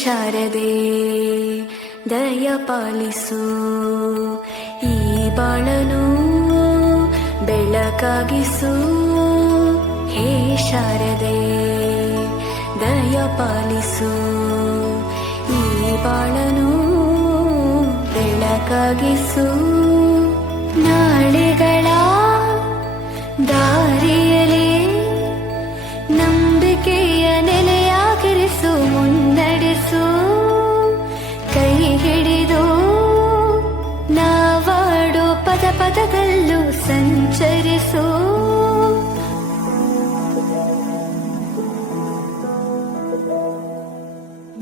ಶಾರದೆ ದಯ ಪಾಲಿಸು, ಈ ಬಾಳನು ಬೆಳಕಾಗಿಸು. ಹೇ ಶಾರದೆ ದಯ ಪಾಲಿಸು, ಈ ಬಾಳನು ಬೆಳಕಾಗಿಸು. ನಾಳೆಗಳ ದಾರಿಯಲಿ ನಂಬಿಕೆಯ ನೆಲೆಯಾಗಿರಿಸು, ಮುನ್ನಡೆಸು. ಕೈ ಹಿಡಿದು ನಾವಾಡೋ ಪದ ಪದದಲ್ಲೂ ಸಂಚರಿಸು.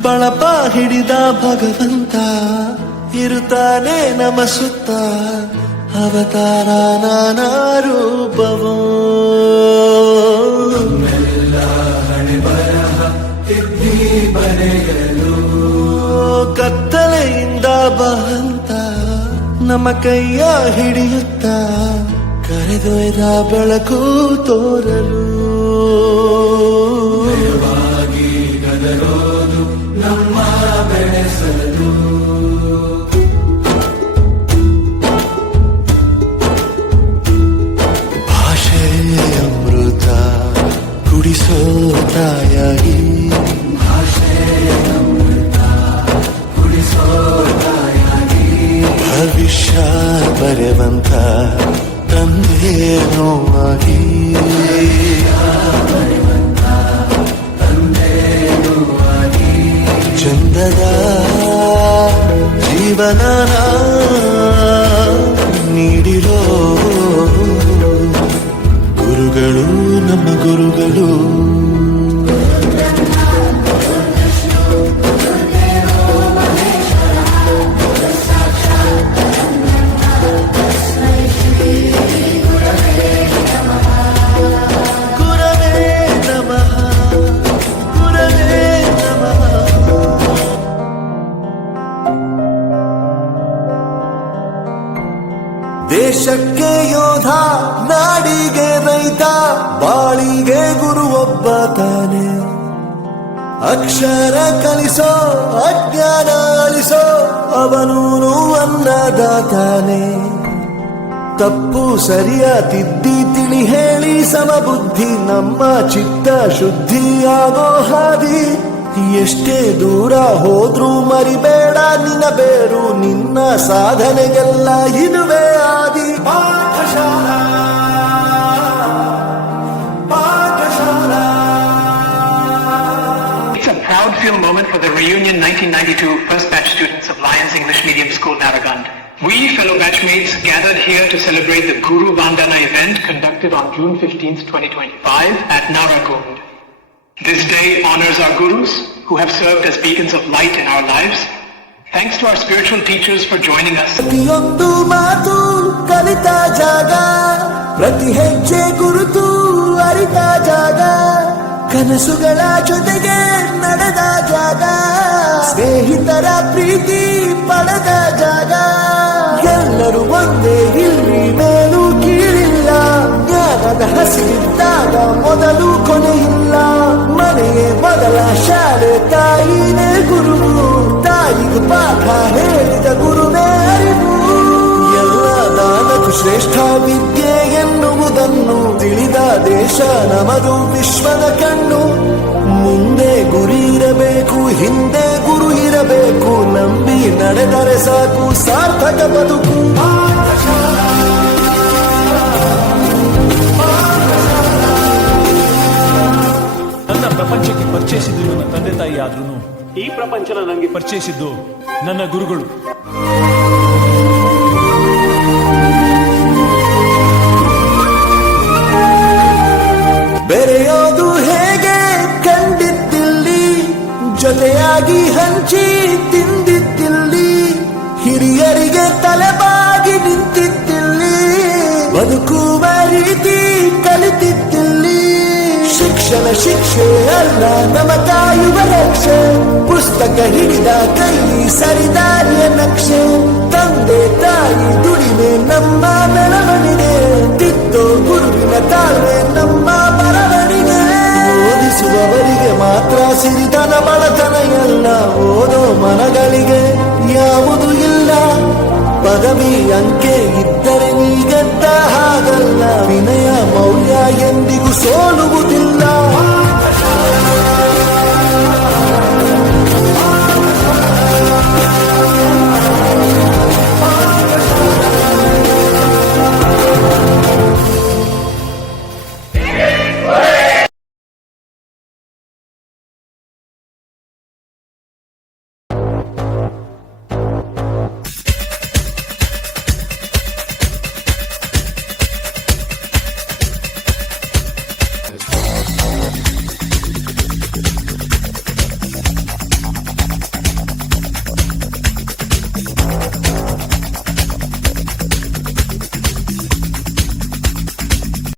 ಬಳಪ ಹಿಡಿದ ಭಗವಂತ ಇರುತ್ತಾನೆ ನಮ ಸುತ್ತ, ಅವತಾರ ನಾನಾ ರೂಪವೋ. ಬರೆಯಲು ಕತ್ತಲೆಯಿಂದ ಬಹಂತ ನಮ್ಮ ಕೈಯ ಹಿಡಿಯುತ್ತ, ಕರೆದೊಯ್ದ ಬೆಳಕು ತೋರಲು. ಗದರೋದು ನಮ್ಮ ಬೆಳೆಸಲು. ಭಾಷೆಯ ಅಮೃತ ಕುಡಿಸೋ ತಾಯಾಗಿ, ಭವಿಷ್ಯ ಬರೆವಂತ ತಂದೇನೋ ಆಗಿ, ಚಂದದ ಜೀವನ ನೀಡಿರೋ ಗುರುಗಳು ನಮ್ಮ ಗುರುಗಳು. ದೇಶಕ್ಕೆ ಯೋಧ, ನಾಡಿಗೆ ರೈತ, ಬಾಳಿಗೆ ಗುರು ಒಬ್ಬ ತಾನೆ. ಅಕ್ಷರ ಕಲಿಸೋ, ಅಜ್ಞಾನ ಅಳಿಸೋ, ಅವನೂನು ಅನ್ನದಾತಾನೆ. ತಪ್ಪು ಸರಿಯ ತಿದ್ದಿ ತಿಳಿ ಹೇಳಿ ಸಮಬುದ್ಧಿ, ನಮ್ಮ ಚಿತ್ತ ಶುದ್ಧಿಯಾಗೋ ಹಾದಿ. ಎಷ್ಟೇ ದೂರ ಹೋದ್ರೂ ಮರಿಬೇಡ ನಿನ್ನ ಬೇರು, ನಿನ್ನ ಸಾಧನೆಗೆಲ್ಲ ಇದುವೇ ಆದಿ. Pathshala Pathshala. It's a proud film moment for the reunion 1992 first batch students of Lions English Medium School, Narragand. We fellow batchmates gathered here to celebrate the Guru Vandana event conducted on June 15th, 2025 at Narragand. This day honors our gurus who have served as beacons of light in our lives. Thanks to our spiritual teachers for joining us. ಪ್ರತಿಯೊಂದು ಮಾತು ಕಲಿತ ಜಾಗ, ಪ್ರತಿ ಹೆಜ್ಜೆ ಗುರುತು ಅರಿತ ಜಾಗ, ಕನಸುಗಳ ಜೊತೆಗೆ ನಡೆದ ಜಾಗ, ಸ್ನೇಹಿತರ ಪ್ರೀತಿ ಪಡೆದ ಜಾಗ. ಎಲ್ಲರೂ ಒಂದೇ ಇಲ್ಲಿ, ಮೇಲೂ ಕೀಳಿಲ್ಲ. ಜ್ಞಾನದ ಹಸಿರಿದ್ದಾಗ ಮೊದಲು ಕೊನೆಯಿಲ್ಲ. ಮನೆಯೇ ಮೊದಲ ಶಾಲೆ, ತಾಯಿನೇ ಗುರು. ತಾಯಿಗೂ ಪಾಠ ಹೇಳಿದ ಗುರುವೇ ಅರಿವು. ಎಲ್ಲ ದಾನಕ್ಕೂ ಶ್ರೇಷ್ಠ ವಿದ್ಯೆ ಎನ್ನುವುದನ್ನು ತಿಳಿದ ದೇಶ ನಮದು, ವಿಶ್ವದ ಕಣ್ಣು. ಮುಂದೆ ಗುರಿ ಇರಬೇಕು, ಹಿಂದೆ ಗುರು ಇರಬೇಕು, ನಂಬಿ ನಡೆದರೆ ಸಾಕು ಸಾರ್ಥಕ ಬದುಕು. ನನ್ನ ಪ್ರಪಂಚಕ್ಕೆ ಪರಿಚಯಿಸಿದ್ದು ನನ್ನ ತಂದೆ ತಾಯಿ ಆದ್ರೂ ಈ ಪ್ರಪಂಚನ ನನಗೆ ಪರಿಚಯಿಸಿದ್ದು ನನ್ನ ಗುರುಗಳು. ಬೆರೆಯೋದು ಹೇಗೆ ಕಂಡಿದ್ದಿಲ್ಲಿ, ಜೊತೆಯಾಗಿ ಹಂಚಿ ತಿಂದಿದ್ದಿಲ್ಲಿ, ಹಿರಿಯರಿಗೆ ತಲೆಬಾಗಿ ನಿಂತಿದ್ದಿಲ್ಲಿ, ಬದುಕುವ ರೀತಿ ಕಲಿತಿದ್ದಿಲ್ಲಿ. ಶಿಕ್ಷಣ ಶಿಕ್ಷೆ ಅಲ್ಲ ನಮ ಕಾಯುವ ರಕ್ಷೆ, ಪುಸ್ತಕ ಹಿಡಿದ ಕೈ ಸರಿದಾರಿಯ ನಕ್ಷೆ. ತಂದೆ ತಾಯಿ ದುಡಿಮೆ ನಮ್ಮ ಬೆಳವಣಿಗೆ, ತಿದ್ದೋ ಗುರುವಿನ ತಾಳ್ಮೆ ನಮ್ಮ ಬರವಣಿಗೆ. ಓದಿಸುವವರಿಗೆ ಮಾತ್ರ ಸಿರಿತನ ಬಡತನ ಎಲ್ಲ. ಮನಗಳಿಗೆ ಯಾವುದು ಇಲ್ಲ. ಪದವಿ ಅಂಕೆ ಇದ್ದರೆ ನೀ ಗೆದ್ದ ಹಾಗಲ್ಲ. ವಿನಯ ಮೌಲ್ಯ ಎಂದಿಗೂ ಸೋಲುವುದಿಲ್ಲ.